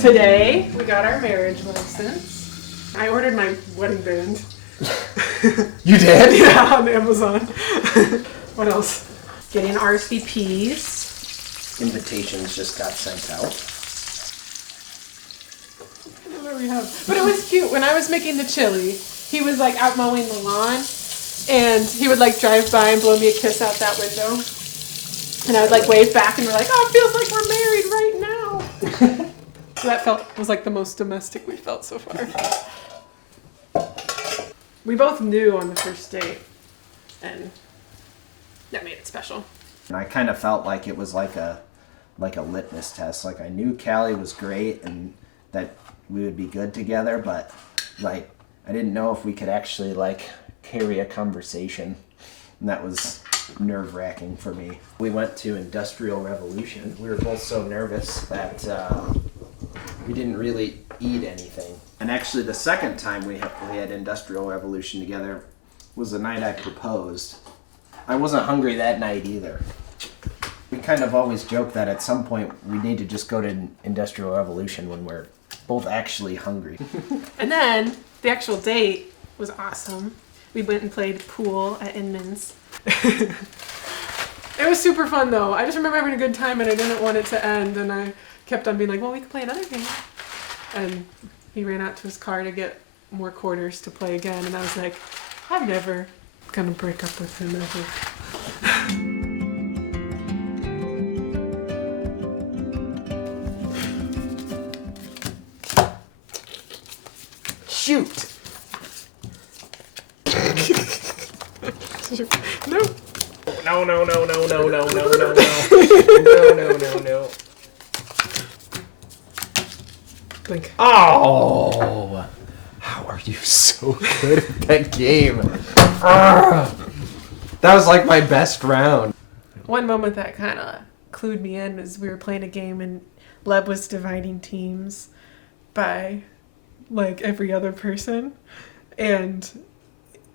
Today, we got our marriage license. I ordered my wedding band. You did? Yeah, on Amazon. What else? Getting RSVPs. Invitations just got sent out. What do we have? But it was cute. When I was making the chili, he was like out mowing the lawn, and he would like drive by and blow me a kiss out that window. And I would like wave back, and we're like, oh, it feels like we're married right now. So that was like the most domestic we felt so far. We both knew on the first date, and that made it special. And I kind of felt like it was like a litmus test. Like I knew Callie was great and that we would be good together, but like I didn't know if we could actually like carry a conversation. And that was nerve-wracking for me. We went to Industrial Revolution. We were both so nervous that we didn't really eat anything. And actually the second time we had Industrial Revolution together was the night I proposed. I wasn't hungry that night either. We kind of always joke that at some point we need to just go to Industrial Revolution when we're both actually hungry. And then the actual date was awesome. We went and played pool at Inman's. It was super fun though. I just remember having a good time and I didn't want it to end, and I kept on being like, well, we could play another game. And he ran out to his car to get more quarters to play again, and I was like, I'm never gonna break up with him ever. Shoot! No. No. No. Blink. Oh! How are you so good at that game? That was like my best round. One moment that kind of clued me in was we were playing a game and Leb was dividing teams by like every other person, and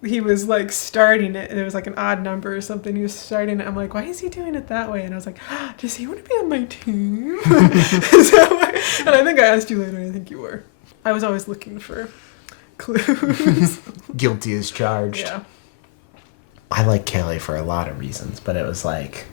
he was like starting it, and it was like an odd number or something. He was starting it. I'm like, why is he doing it that way? And I was like, does he want to be on my team? Is that why? And I think I asked you later. I think you were. I was always looking for clues. Guilty as charged. Yeah. I like Callie for a lot of reasons, but it was like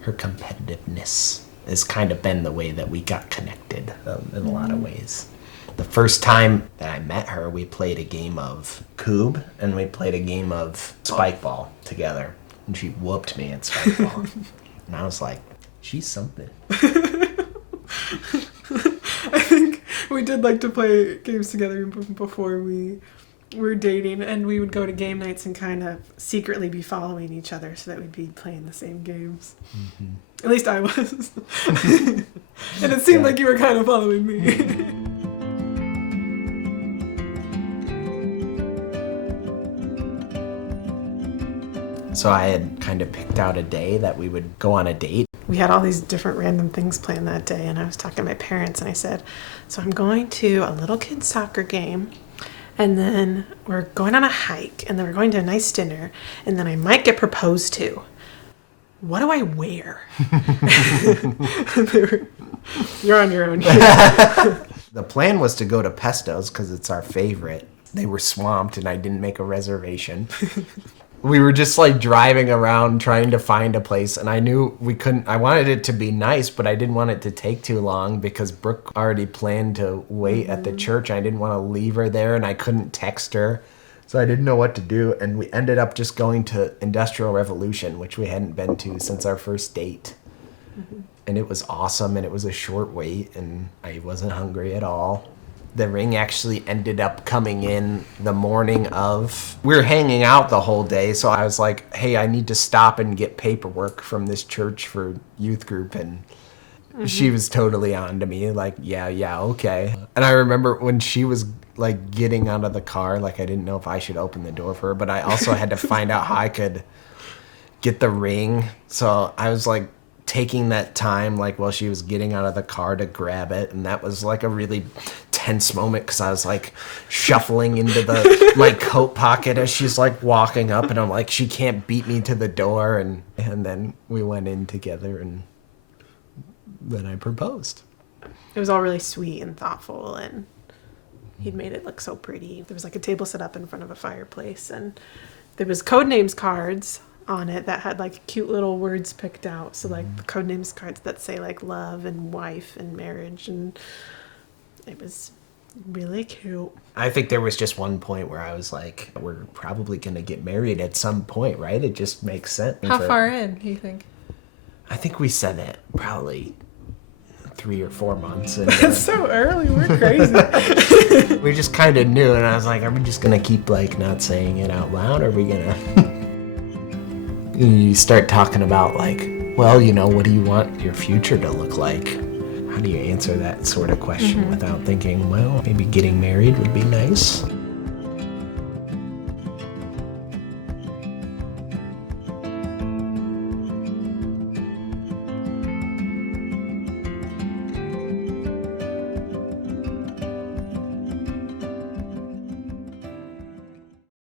her competitiveness has kind of been the way that we got connected in a lot of ways. The first time that I met her, we played a game of Coob and we played a game of Spike Ball together. And she whooped me at Spike Ball. And I was like, she's something. I think we did like to play games together before we were dating, and we would go to game nights and kind of secretly be following each other so that we'd be playing the same games. Mm-hmm. At least I was. And it seemed like you were kind of following me. So I had kind of picked out a day that we would go on a date. We had all these different random things planned that day, and I was talking to my parents, and I said, so I'm going to a little kid's soccer game, and then we're going on a hike, and then we're going to a nice dinner, and then I might get proposed to. What do I wear? You're on your own. The plan was to go to Pesto's because it's our favorite. They were swamped, and I didn't make a reservation. We were just like driving around trying to find a place, and I knew we couldn't. I wanted it to be nice, but I didn't want it to take too long because Brooke already planned to wait at the church. I didn't want to leave her there, and I couldn't text her, so I didn't know what to do. And we ended up just going to Industrial Revolution, which we hadn't been to since our first date. Mm-hmm. And it was awesome, and it was a short wait, and I wasn't hungry at all. The ring actually ended up coming in the morning of. We were hanging out the whole day, so I was like, hey, I need to stop and get paperwork from this church for youth group, and she was totally on to me, like, yeah, okay. And I remember when she was like getting out of the car, like I didn't know if I should open the door for her, but I also had to find out how I could get the ring, so I was like taking that time, like while she was getting out of the car to grab it, and that was like a really tense moment because I was like shuffling into my coat pocket as she's like walking up, and I'm like, she can't beat me to the door, and then we went in together, and then I proposed. it was all really sweet and thoughtful, and he'd made it look so pretty. There was like a table set up in front of a fireplace, and there was Codenames cards on it that had like cute little words picked out. So like the Codenames cards that say like love and wife and marriage, and it was really cute. I think there was just one point where I was like, we're probably going to get married at some point, right? It just makes sense. How far in, do you think? I think we said it probably 3 or 4 months. And, That's so early. We're crazy. we just kind of knew, and I was like, are we just going to keep like not saying it out loud? Or are we going to... You start talking about like, well, you know, what do you want your future to look like? How do you answer that sort of question without thinking, well, maybe getting married would be nice?